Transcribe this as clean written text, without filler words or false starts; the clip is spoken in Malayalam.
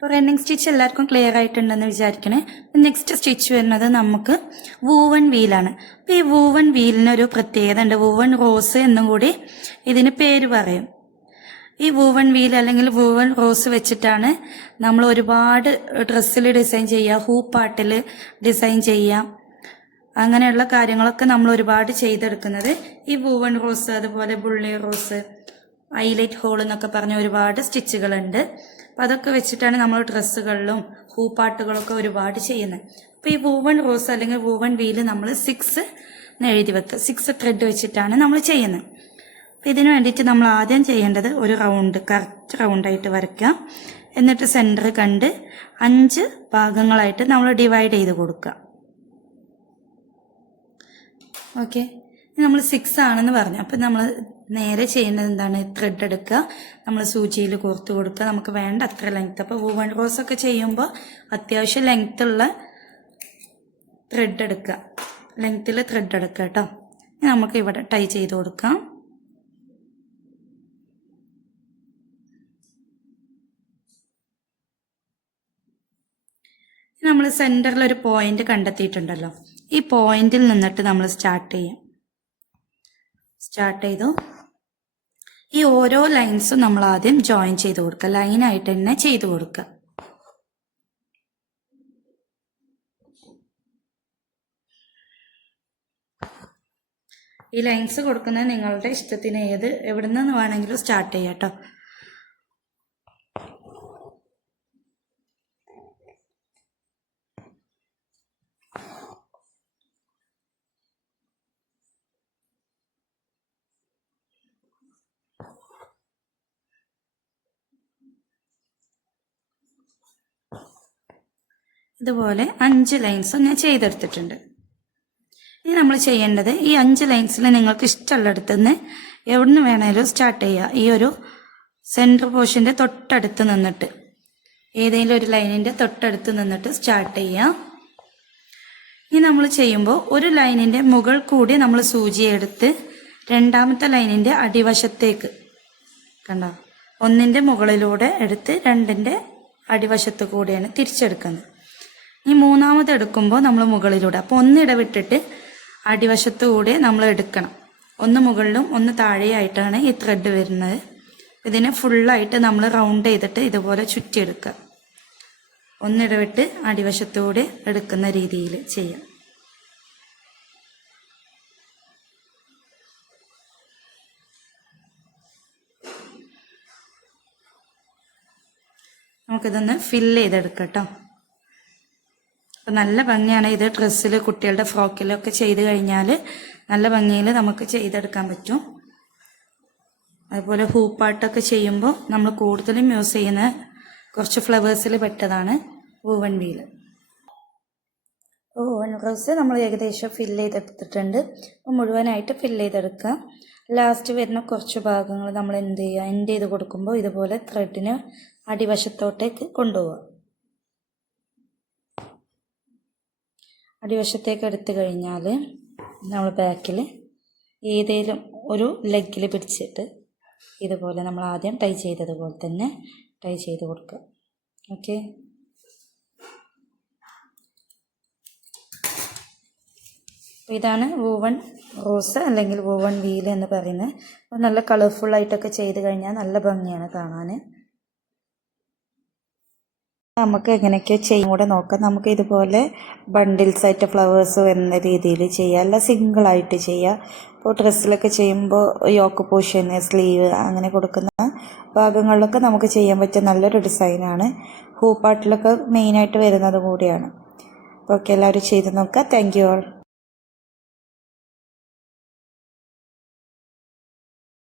അപ്പോൾ റണ്ണിങ് സ്റ്റിച്ച് എല്ലാവർക്കും ക്ലിയർ ആയിട്ടുണ്ടെന്ന് വിചാരിക്കണേ. നെക്സ്റ്റ് സ്റ്റിച്ച് വരുന്നത് നമുക്ക് വൂവൺ വീലാണ്. അപ്പോൾ ഈ വൂവൺ വീലിനൊരു പ്രത്യേകത ഉണ്ട്. വൂവൺ റോസ് എന്നും കൂടി ഇതിന് പേര് പറയും. ഈ വൂവൺ വീൽ അല്ലെങ്കിൽ വൂവൺ റോസ് വെച്ചിട്ടാണ് നമ്മൾ ഒരുപാട് ഡ്രസ്സിൽ ഡിസൈൻ ചെയ്യുക, ഹൂപ്പാട്ടിൽ ഡിസൈൻ ചെയ്യാം, അങ്ങനെയുള്ള കാര്യങ്ങളൊക്കെ നമ്മൾ ഒരുപാട് ചെയ്തെടുക്കുന്നത് ഈ വൂവൺ റോസ്, അതുപോലെ ബുള്ളി റോസ്, ഹൈലൈറ്റ് ഹോൾ എന്നൊക്കെ പറഞ്ഞ ഒരുപാട് സ്റ്റിച്ചുകളുണ്ട്. അപ്പം അതൊക്കെ വെച്ചിട്ടാണ് നമ്മൾ ഡ്രസ്സുകളിലും ഹൂപ്പാട്ടുകളൊക്കെ ഒരുപാട് ചെയ്യുന്നത്. അപ്പോൾ ഈ വൂവൺ റോസ് അല്ലെങ്കിൽ വൂവൺ വീല് നമ്മൾ 6 എഴുതി വെക്കുക. 6 ത്രെഡ് വെച്ചിട്ടാണ് നമ്മൾ ചെയ്യുന്നത്. അപ്പം ഇതിന് വേണ്ടിയിട്ട് നമ്മൾ ആദ്യം ചെയ്യേണ്ടത് ഒരു റൗണ്ട്, കറക്റ്റ് റൗണ്ടായിട്ട് വരയ്ക്കുക. എന്നിട്ട് സെൻറ്റർ കണ്ട് 5 ഭാഗങ്ങളായിട്ട് നമ്മൾ ഡിവൈഡ് ചെയ്ത് കൊടുക്കുക. ഓക്കെ, നമ്മൾ 6 ആണെന്ന് പറഞ്ഞു. അപ്പം നമ്മൾ നേരെ ചെയ്യേണ്ടത് എന്താണ്? ത്രെഡ് എടുക്കുക, നമ്മൾ സൂചിയിൽ കോർത്ത് കൊടുക്കുക. നമുക്ക് വേണ്ട അത്ര ലെങ്ത്ത്. അപ്പോൾ വൂവൺ റോസ് ഒക്കെ ചെയ്യുമ്പോൾ അത്യാവശ്യം ലെങ്ത്തുള്ള ത്രെഡ് എടുക്കുക, ലെങ്ത്തിൽ ത്രെഡ് എടുക്കുക കേട്ടോ. നമുക്ക് ഇവിടെ ടൈ ചെയ്ത് കൊടുക്കാം. നമ്മൾ സെൻറ്ററിൽ ഒരു പോയിന്റ് കണ്ടെത്തിയിട്ടുണ്ടല്ലോ, ഈ പോയിന്റിൽ നിന്നിട്ട് നമ്മൾ സ്റ്റാർട്ട് ചെയ്തു. ഈ ഓരോ ലൈൻസും നമ്മൾ ആദ്യം ജോയിൻ ചെയ്ത് കൊടുക്കുക, ലൈനായിട്ട് തന്നെ ചെയ്ത് കൊടുക്കുക. ഈ ലൈൻസ് കൊടുക്കുന്നത് നിങ്ങളുടെ ഇഷ്ടത്തിന് എവിടെ നിന്ന് വേണമെങ്കിലും സ്റ്റാർട്ട് ചെയ്യാം കേട്ടോ. ഇതുപോലെ 5 ലൈൻസും ഞാൻ ചെയ്തെടുത്തിട്ടുണ്ട്. ഇനി നമ്മൾ ചെയ്യേണ്ടത് ഈ 5 ലൈൻസിൽ നിങ്ങൾക്ക് ഇഷ്ടമുള്ളിടത്ത് നിന്ന് എവിടുന്ന് വേണേലും സ്റ്റാർട്ട് ചെയ്യുക. ഈ ഒരു സെൻറ്റർ പോർഷൻ്റെ തൊട്ടടുത്ത് നിന്നിട്ട്, ഏതെങ്കിലും ഒരു ലൈനിൻ്റെ തൊട്ടടുത്ത് നിന്നിട്ട് സ്റ്റാർട്ട് ചെയ്യുക. ഇനി നമ്മൾ ചെയ്യുമ്പോൾ ഒരു ലൈനിൻ്റെ മുകൾ കൂടി നമ്മൾ സൂചി എടുത്ത് രണ്ടാമത്തെ ലൈനിൻ്റെ അടിവശത്തേക്ക്, കണ്ടോ, 1ൻ്റെ മുകളിലൂടെ എടുത്ത് 2ൻ്റെ അടിവശത്ത് കൂടിയാണ് തിരിച്ചെടുക്കുന്നത്. ഈ മൂന്നാമത് എടുക്കുമ്പോൾ നമ്മൾ മുകളിലൂടെ, അപ്പോൾ 1 ഇടവിട്ടിട്ട് അടിവശത്ത് കൂടെ നമ്മൾ എടുക്കണം. 1 മുകളിലും 1 താഴെയായിട്ടാണ് ഈ ത്രെഡ് വരുന്നത്. ഇതിനെ ഫുള്ളായിട്ട് നമ്മൾ റൗണ്ട് ചെയ്തിട്ട് ഇതുപോലെ ചുറ്റിയെടുക്കുക. 1 ഇടവിട്ട് അടിവശത്തൂടെ എടുക്കുന്ന രീതിയിൽ ചെയ്യാം. നമുക്കിതൊന്ന് ഫില്ല് ചെയ്തെടുക്കാം കേട്ടോ. അപ്പം നല്ല ഭംഗിയാണ് ഇത്. ഡ്രസ്സിൽ, കുട്ടികളുടെ ഫ്രോക്കിലൊക്കെ ചെയ്ത് കഴിഞ്ഞാൽ നല്ല ഭംഗിയിൽ നമുക്ക് ചെയ്തെടുക്കാൻ പറ്റും. അതുപോലെ ഹൂപ്പാട്ടൊക്കെ ചെയ്യുമ്പോൾ നമ്മൾ കൂടുതലും യൂസ് ചെയ്യുന്ന കുറച്ച് ഫ്ലവേഴ്സിൽ പെട്ടതാണ് വൂവൺ വീല്. വൂവൺ റോസ് നമ്മൾ ഏകദേശം ഫില്ല് ചെയ്തെടുത്തിട്ടുണ്ട്. അപ്പോൾ മുഴുവനായിട്ട് ഫില്ല് ചെയ്തെടുക്കുക. ലാസ്റ്റ് വരുന്ന കുറച്ച് ഭാഗങ്ങൾ നമ്മൾ എന്ത് ചെയ്യുക, എൻഡ് ചെയ്ത് കൊടുക്കുമ്പോൾ ഇതുപോലെ ത്രെഡിന് അടിവശത്തോട്ടേക്ക് കൊണ്ടുപോവുക. അടിവശത്തേക്ക് എടുത്തു കഴിഞ്ഞാൽ നമ്മൾ ബാക്കിൽ ഏതെങ്കിലും ഒരു ലെഗിൽ പിടിച്ചിട്ട് ഇതുപോലെ നമ്മൾ ആദ്യം ടൈ ചെയ്തതുപോലെ തന്നെ ടൈ ചെയ്ത് കൊടുക്കുക. ഓക്കെ, ഇതാണ് വൂവൺ റോസ് അല്ലെങ്കിൽ വൂവൺ വീല് എന്ന് പറയുന്നത്. നല്ല കളർഫുള്ളായിട്ടൊക്കെ ചെയ്ത് കഴിഞ്ഞാൽ നല്ല ഭംഗിയാണ് കാണാൻ. നമുക്ക് എങ്ങനെയൊക്കെ ചെയ്യും കൂടെ നോക്കാം. നമുക്ക് ഇതുപോലെ ബണ്ടിൽസ് ആയിട്ട് ഫ്ലവേഴ്സ് വരുന്ന രീതിയിൽ ചെയ്യാം, അല്ല സിംഗിളായിട്ട് ചെയ്യാം. ഇപ്പോൾ ഡ്രസ്സിലൊക്കെ ചെയ്യുമ്പോൾ യോക്ക് പോർഷൻ, സ്ലീവ് അങ്ങനെ കൊടുക്കുന്ന ഭാഗങ്ങളിലൊക്കെ നമുക്ക് ചെയ്യാൻ പറ്റിയ നല്ലൊരു ഡിസൈനാണ്. ഹൂപ്പാട്ടിലൊക്കെ മെയിനായിട്ട് വരുന്നത് കൂടിയാണ്. അപ്പോൾ ഓക്കെ, എല്ലാവരും ചെയ്ത് നോക്കുക. Thank you all.